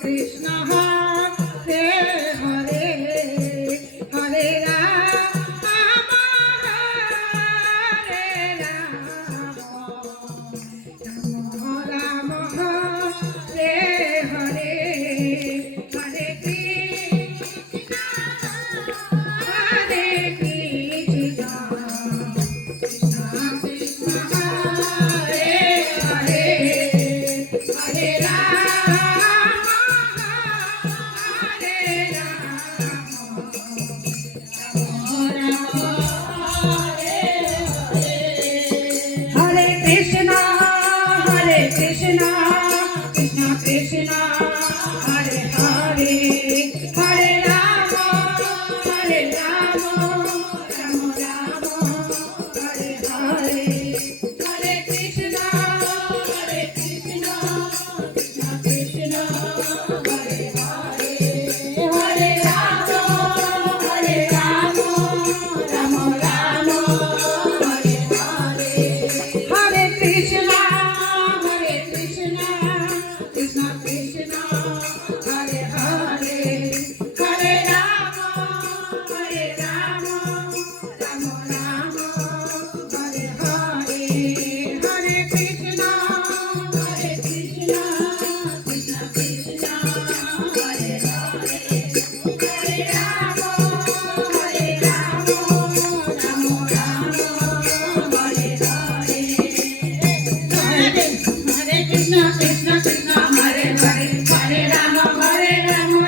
Krishna Hare Hare Hare Rama Hare Rama Rama Hare Hare Hare Krishna Hare Krishna Krishna Krishna Hare Hare Hare Rama Hare Rama Hare Krishna Krishna Krishna Hare Hare Hare Rama Hare Rama Rama Hare Hare Hare Krishna Krishna Krishna Hare Hare Hare Rama Hare Rama Rama Hare Hare Hare Krishna Krishna Krishna Hare Hare Hare Rama Hare Rama Rama Hare Hare Hare Krishna Krishna Krishna Hare Hare Hare Rama Hare Rama Rama Hare Hare Hare Krishna Krishna Hare Hare Hare Rama Hare Rama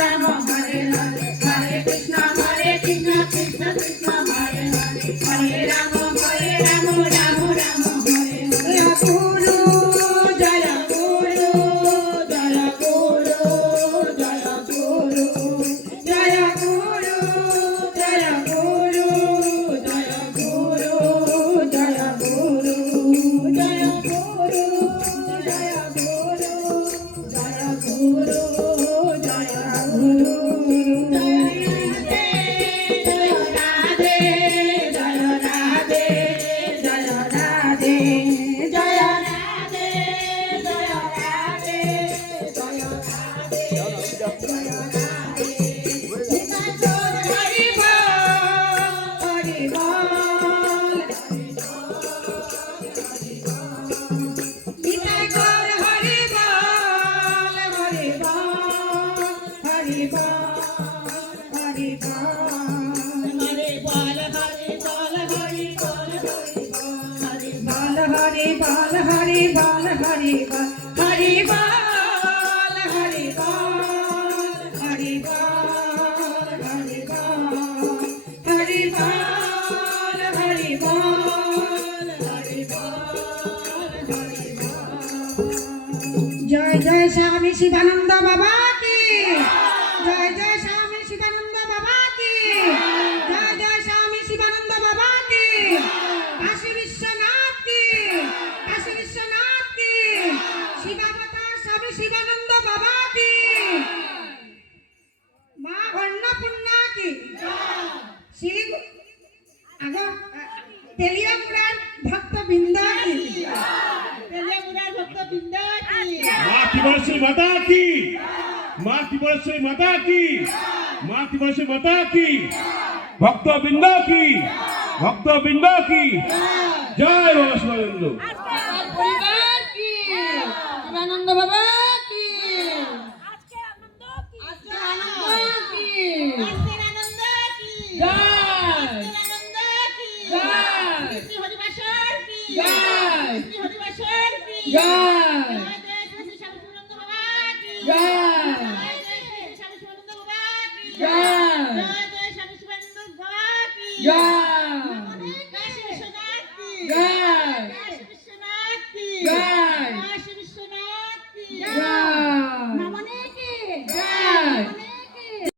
Rama Hare Hare Hare Krishna Krishna Hare Hare Hare Rama Hare Rama Rama Hare Hare Guru Jaya Guru Jaya Guru Jaya Guru Jaya Guru Jaya Guru Jaya Guru Jaya Guru Jaya Guru Jaya Guru Jaya Guru Jaya Guru Hari Bal Hari Bal Hari Bal Hari Bal Hari Bal Hari Bal Hari Bal Hari Bal Hari Bal Hari Bal Jai Jai Swami Shivananda Baba ki Jai Jai Swami Shivananda Baba ki Jai Jai Swami Shivananda Baba ki Kashi Vishwanath ki Kashi Vishwanath ki Shivavata Swami Shivananda Baba ki Ma Annapurna ki Shri Aga Teliyamurar Bhakta Binda ki Teliyamurar Bhakta Binda ki माँ की बरसे माता की माँ की बरसे माता की माँ की बरसे माता की भक्त बिंदा की जय बाबा शिवानंद परिवार की शिवानंद बाबा की आनंद की आनंद की जय श्री हरिवासर की जय श्री हरिवासर की जय जय